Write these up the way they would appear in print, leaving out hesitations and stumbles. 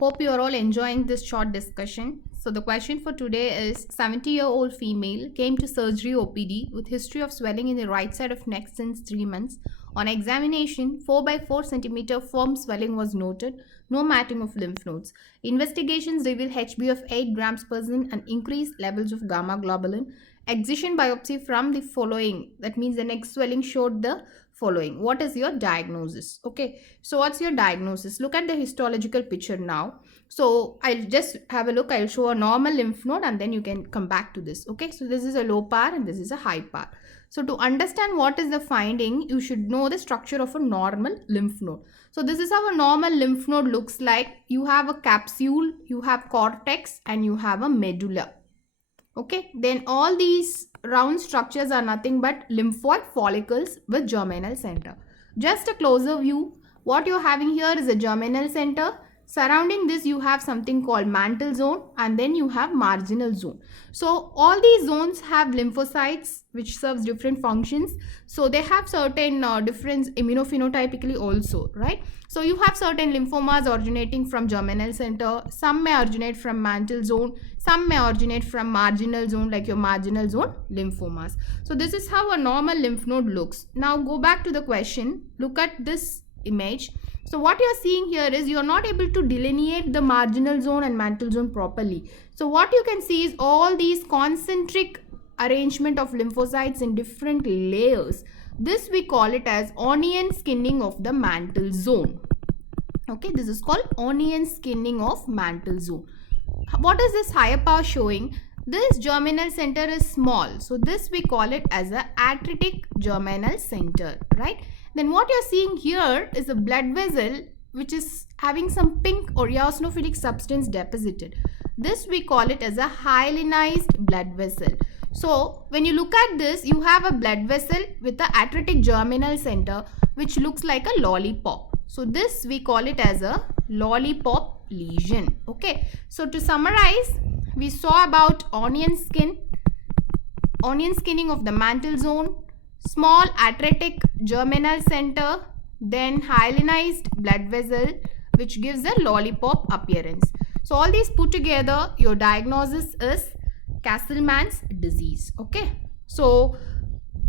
Hope you are all enjoying this short discussion. So the question for today is 70-year-old female came to surgery OPD with history of swelling in the right side of neck since 3 months. On examination, 4 by 4 centimeter firm swelling was noted, no matting of lymph nodes. Investigations reveal HB of 8 grams per cent and increased levels of gamma globulin. Excision biopsy from the following, that means the neck swelling showed the following. What is your diagnosis? Okay, so what's your diagnosis? Look at the histological picture now. So I'll just have a look. I'll show a normal lymph node and then you can come back to this. Okay, so this is a low power and this is a high power. So to understand what is the finding, you should know the structure of a normal lymph node. So this is how a normal lymph node looks like. You have a capsule, you have cortex, and you have a medulla. Okay, then all these round structures are nothing but lymphoid follicles with germinal center. Just a closer view, what you're having here is a germinal center. Surrounding this you have something called mantle zone and then you have marginal zone. So all these zones have lymphocytes which serves different functions. So they have certain difference immunophenotypically also, right? So you have certain lymphomas originating from germinal center. Some may originate from mantle zone. Some may originate from marginal zone like your marginal zone lymphomas. So this is how a normal lymph node looks. Now go back to the question. Look at this image. So what you're seeing here is you're not able to delineate the marginal zone and mantle zone properly. So what you can see is all these concentric arrangement of lymphocytes in different layers. This we call it as onion skinning of the mantle zone. Okay, this is called onion skinning of mantle zone. What is this higher power showing? This germinal center is small. So this we call it as a atretic germinal center, right? Then what you're seeing here is a blood vessel which is having some pink or eosinophilic substance deposited. This we call it as a hyalinized blood vessel. So when you look at this, you have a blood vessel with the atretic germinal center which looks like a lollipop. So this we call it as a lollipop lesion. Okay. So to summarize, we saw about onion skinning of the mantle zone, small atretic germinal center, then hyalinized blood vessel which gives a lollipop appearance. So all these put together, your diagnosis is Castleman's disease. Okay, so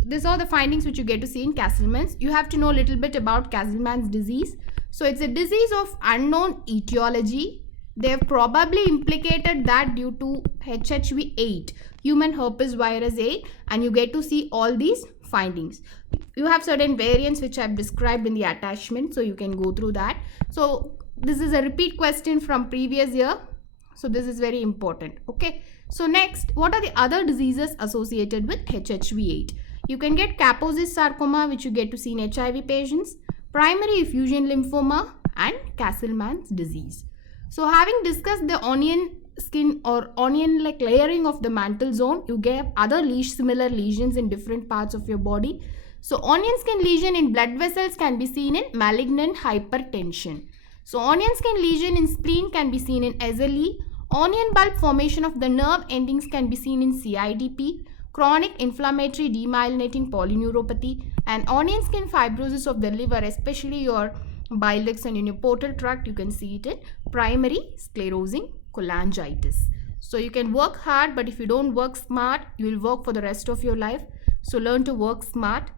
these are the findings which you get to see in Castleman's. You have to know a little bit about Castleman's disease. So it's a disease of unknown etiology. They have probably implicated that due to HHV8, human herpes virus 8, and you get to see all these findings. You have certain variants which I've described in the attachment, so you can go through that. So this is a repeat question from previous year, so this is very important. Okay, so next, what are the other diseases associated with HHV8? You can get Kaposi's sarcoma, which you get to see in HIV patients, primary effusion lymphoma, and Castleman's disease. So having discussed the onion skin or onion like layering of the mantle zone, you get other similar lesions in different parts of your body. So onion skin lesion in blood vessels can be seen in malignant hypertension. So onion skin lesion in spleen can be seen in SLE. Onion bulb formation of the nerve endings can be seen in CIDP, chronic inflammatory demyelinating polyneuropathy, and onion skin fibrosis of the liver, especially your bile ducts and in your portal tract, you can see it in primary sclerosing cholangitis. So you can work hard, but if you don't work smart, you will work for the rest of your life. So learn to work smart.